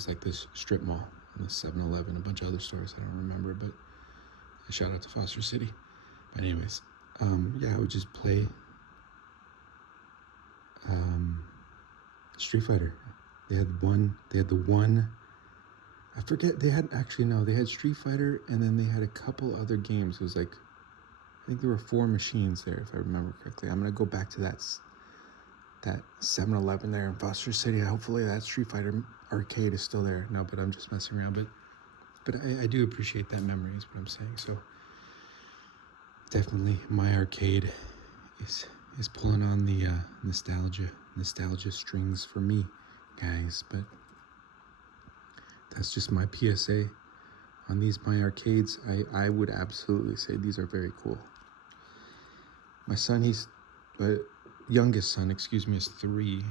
It's like this strip mall and this 7-Eleven, a bunch of other stores I don't remember, but a shout out to Foster City. But anyways, yeah, I would just play Street Fighter. They had the one, I forget, they had Street Fighter, and then they had a couple other games. It was like, I think there were 4 machines there, if I remember correctly. I'm gonna go back to that 7-Eleven there in Foster City. Hopefully that Street Fighter arcade is still there. No, but I'm just messing around. But I do appreciate that memory, is what I'm saying. So definitely my arcade is pulling on the nostalgia strings for me, guys. But that's just my PSA on these my arcades. I would absolutely say these are very cool. My son, youngest son, excuse me, is 3,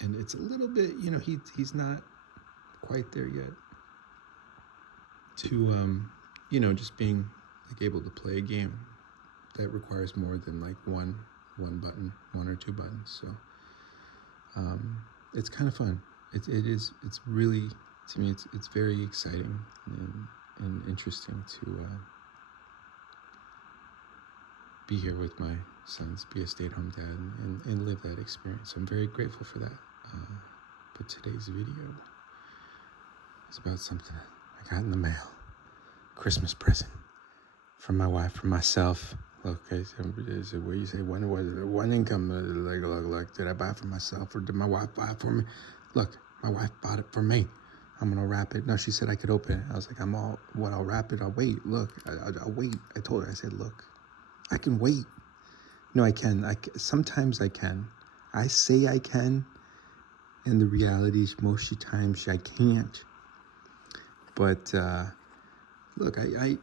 and it's a little bit, he's not quite there yet to just being like able to play a game that requires more than like one button, 1 or 2 buttons. So it's kind of fun. It's really, to me, it's very exciting and interesting to be here with my sons, be a stay-at-home dad, and live that experience. So I'm very grateful for that. But today's video is about something I got in the mail. Christmas present from my wife, from myself. Look, is it what you say? When was it? One income? Like, did I buy it for myself or did my wife buy it for me? Look, my wife bought it for me. I'm gonna wrap it. No, she said I could open it. I was like, I'll wrap it. I'll wait. Look, I'll wait. I told her, I said, look, I can wait. No, I can. Sometimes I can. I say I can, and the reality is most of the times I can't. But look, now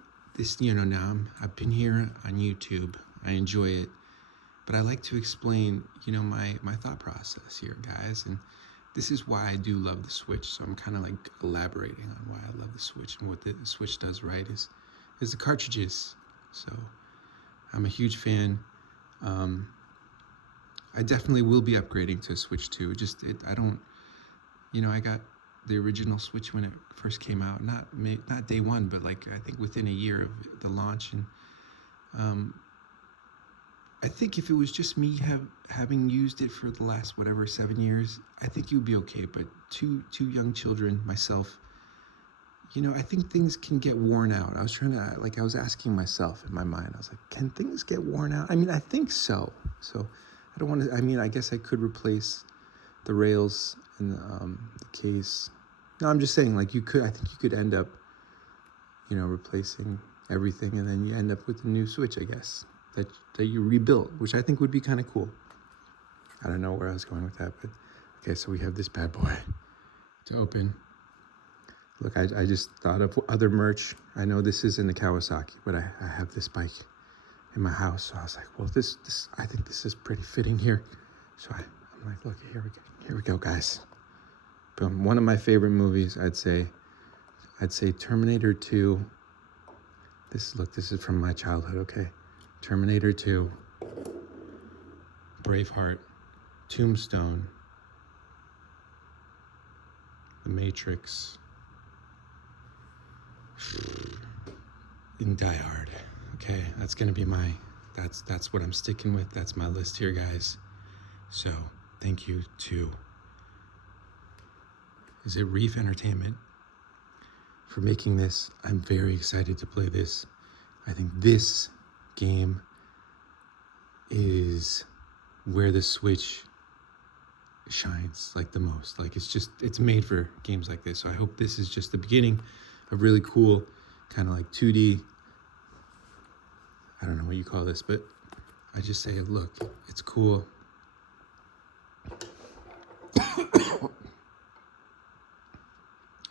I've been here on YouTube. I enjoy it, but I like to explain, my thought process here, guys. And this is why I do love the Switch. So I'm kind of like elaborating on why I love the Switch, and what the Switch does right is the cartridges. So I'm a huge fan. I definitely will be upgrading to a Switch 2. I got the original Switch when it first came out, not day one, but like I think within a year of the launch. And I think if it was just me having used it for the last 7 years, I think you would be okay. But two young children, myself, I think things can get worn out. I was asking myself in my mind, I was like, can things get worn out? I mean, I think so. So I don't want to, I guess I could replace the rails and the case. No, I'm just saying, like, I think you could end up, replacing everything, and then you end up with a new Switch, I guess, that you rebuilt, which I think would be kind of cool. I don't know where I was going with that, but okay, so we have this bad boy to open. Look, I just thought of other merch. I know this isn't the Kawasaki, but I have this bike in my house, so I was like, well, this I think this is pretty fitting here. So I'm like, look, here we go, guys. Boom. One of my favorite movies, I'd say Terminator 2. This is from my childhood, okay? Terminator 2, Braveheart, Tombstone, The Matrix, and Die Hard. Okay, that's gonna be that's what I'm sticking with. That's my list here, guys. So thank you to, is it Reef Entertainment, for making this. I'm very excited to play this. I think this game is where the Switch shines like the most. Like, it's made for games like this. So I hope this is just the beginning of really cool, kind of like 2D. I don't know what you call this, but I just say, look, it's cool.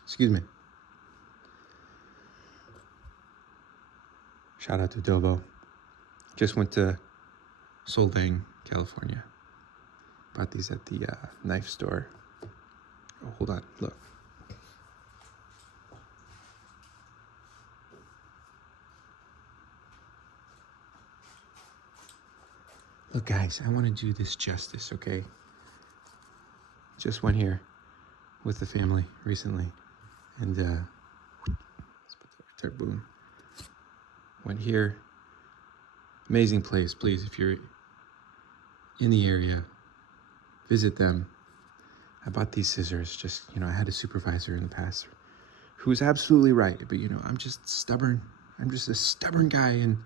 Excuse me. Shout out to Dovo. Just went to Solvang, California. Bought these at the knife store. Oh, hold on, look. Look, guys, I want to do this justice, okay? Just went here with the family recently. And let's put that right there. Boom. Went here. Amazing place. Please, if you're in the area, visit them. I bought these scissors. Just, I had a supervisor in the past who was absolutely right. But, I'm just stubborn. I'm just a stubborn guy. And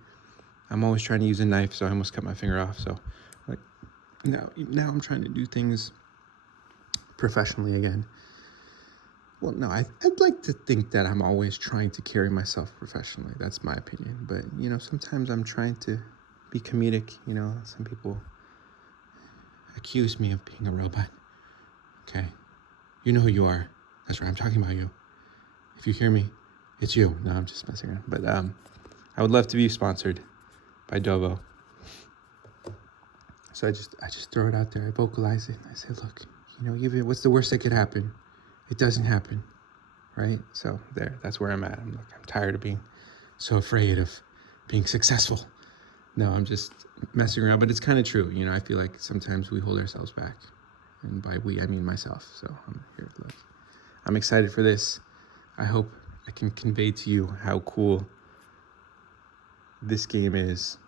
I'm always trying to use a knife. So I almost cut my finger off. So, like, now I'm trying to do things professionally again. Well, no, I'd like to think that I'm always trying to carry myself professionally. That's my opinion. But, sometimes I'm trying to be comedic. Some people accuse me of being a robot. Okay? You know who you are. That's right, I'm talking about you. If you hear me, it's you. No, I'm just messing around. But I would love to be sponsored by Dovo. So I just throw it out there. I vocalize it. I say, look, what's the worst that could happen? It doesn't happen, right? So that's where I'm at. I'm tired of being so afraid of being successful. No, I'm just messing around, but it's kind of true. I feel like sometimes we hold ourselves back. And by we, I mean myself. So I'm here. Look, I'm excited for this. I hope I can convey to you how cool this game is.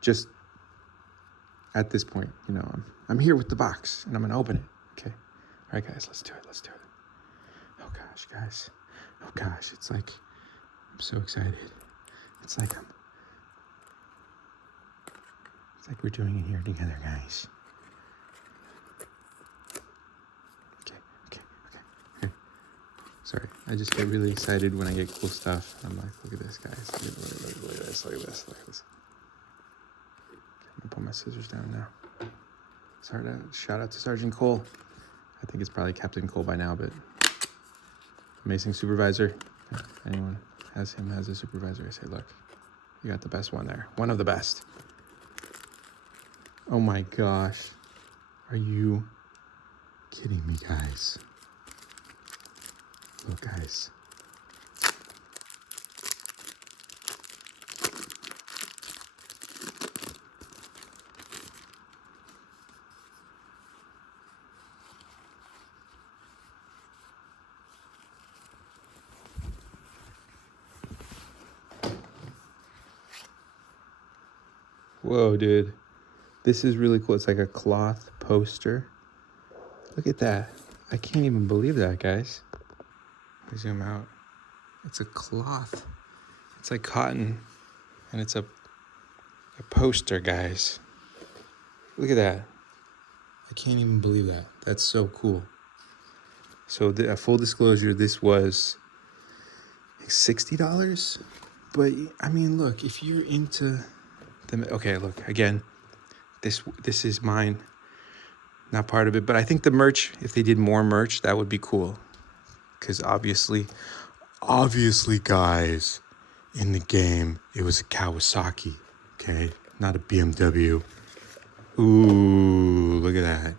Just at this point, I'm here with the box, and I'm gonna open it. Okay. All right, guys, let's do it. Oh gosh, guys. Oh gosh, it's like I'm so excited. It's like we're doing it here together, guys. Okay. Sorry, I just get really excited when I get cool stuff. I'm like, look at this, guys. Look at this. I'm gonna put my scissors down now. Shout out to Sergeant Cole. I think it's probably Captain Cole by now, but amazing supervisor. If anyone has him as a supervisor, I say, look, you got the best one there. One of the best. Oh my gosh. Are you kidding me, guys? Look, guys. Whoa, dude. This is really cool. It's like a cloth poster. Look at that. I can't even believe that, guys. Let me zoom out. It's a cloth. It's like cotton. And it's a poster, guys. Look at that. I can't even believe that. That's so cool. So full disclosure, this was $60. But, I mean, look, if you're into okay, look, again, this is mine, not part of it. But I think the merch, if they did more merch, that would be cool. Because obviously, guys, in the game, it was a Kawasaki, okay? Not a BMW. Ooh, look at that.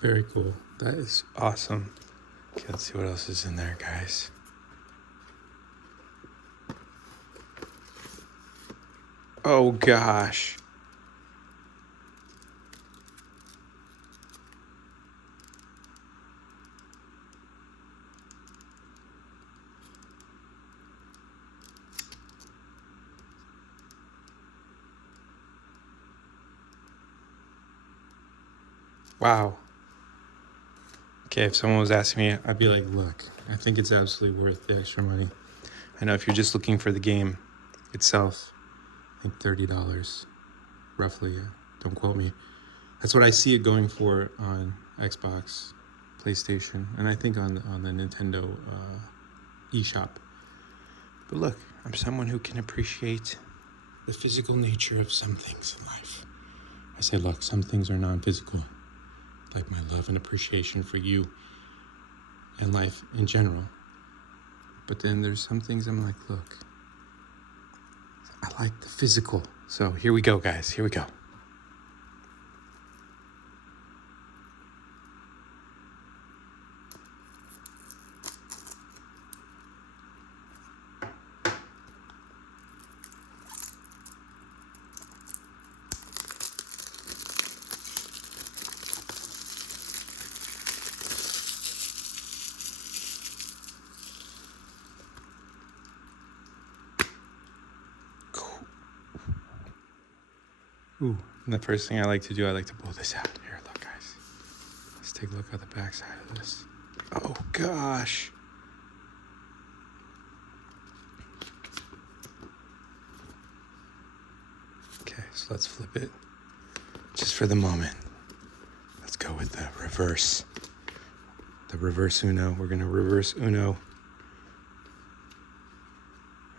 Very cool. That is awesome. Okay, let's see what else is in there, guys. Oh, gosh. Wow. Okay, if someone was asking me, I'd be like, look, I think it's absolutely worth the extra money. I know if you're just looking for the game itself, I think $30, roughly. Yeah. Don't quote me. That's what I see it going for on Xbox, PlayStation, and I think on the Nintendo eShop. But look, I'm someone who can appreciate the physical nature of some things in life. I say, look, some things are non-physical, like my love and appreciation for you and life in general. But then there's some things I'm like, look, I like the physical. So here we go, guys. Here we go. Ooh, and the first thing I like to do, I like to blow this out. Here, look, guys. Let's take a look at the back side of this. Oh, gosh. Okay, so let's flip it. Just for the moment. Let's go with the reverse. The reverse Uno. We're going to reverse Uno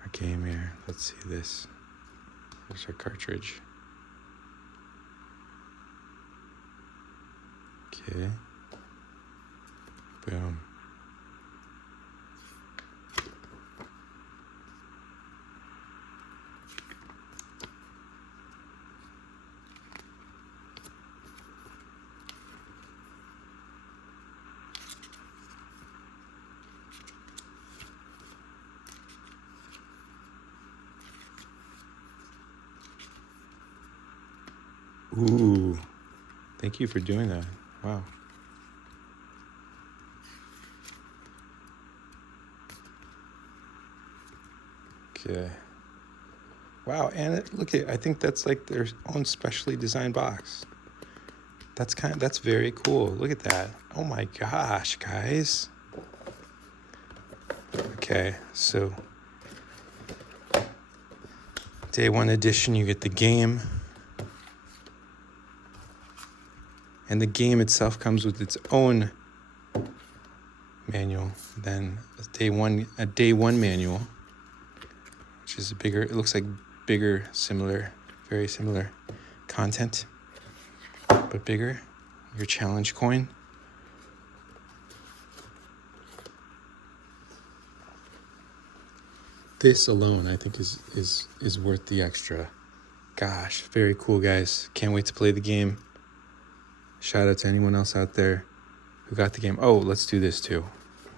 our game here. Let's see this. There's our cartridge. Okay. Boom. Ooh. Thank you for doing that. Wow. Okay. Wow, and look at, I think that's like their own specially designed box. That's very cool. Look at that. Oh my gosh, guys. Okay, so day one edition, you get the game. And the game itself comes with its own manual. Then a day one manual, which is bigger. It looks like bigger, similar, very similar content, but bigger. Your challenge coin. This alone, I think, is worth the extra. Gosh, very cool, guys. Can't wait to play the game. Shout out to anyone else out there who got the game. Oh, let's do this too.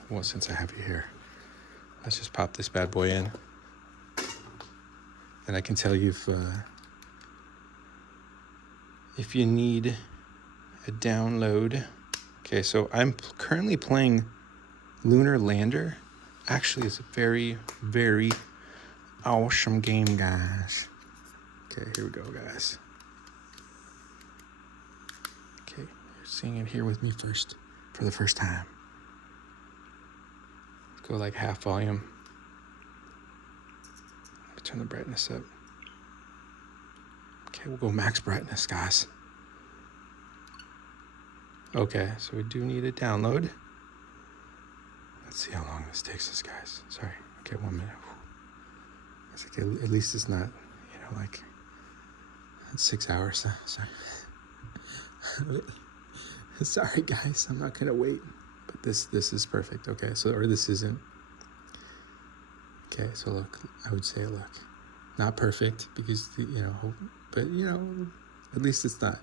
Well, since I have you here, let's just pop this bad boy in. Then I can tell you if you need a download. Okay, so I'm currently playing Lunar Lander. Actually, it's a very, very awesome game, guys. Okay, here we go, guys. Okay, you're seeing it here with me first, for the first time. Let's go like half volume. Let me turn the brightness up. Okay, we'll go max brightness, guys. Okay, so we do need a download. Let's see how long this takes us, guys. Sorry. Okay, 1 minute. It's like, at least it's not, like 6 hours. Sorry. Sorry, guys. I'm not going to wait. But this is perfect. Okay, so, or this isn't. Okay, so look, I would say, look, not perfect because, but, at least it's not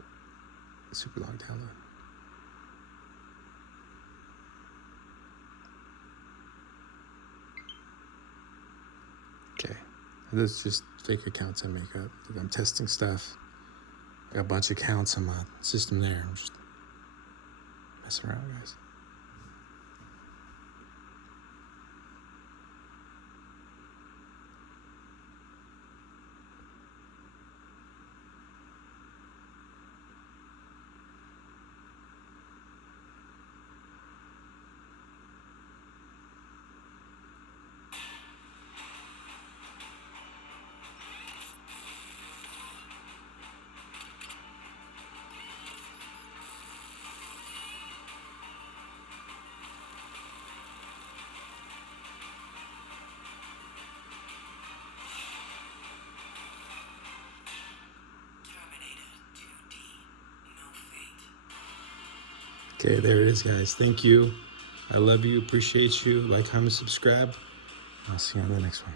a super long download. Okay, those just fake accounts I make up. Look, I'm testing stuff. Got a bunch of accounts on my system there. I'm just messing around, guys. Okay, there it is, guys. Thank you. I love you, appreciate you. Like, comment, subscribe. I'll see you on the next one.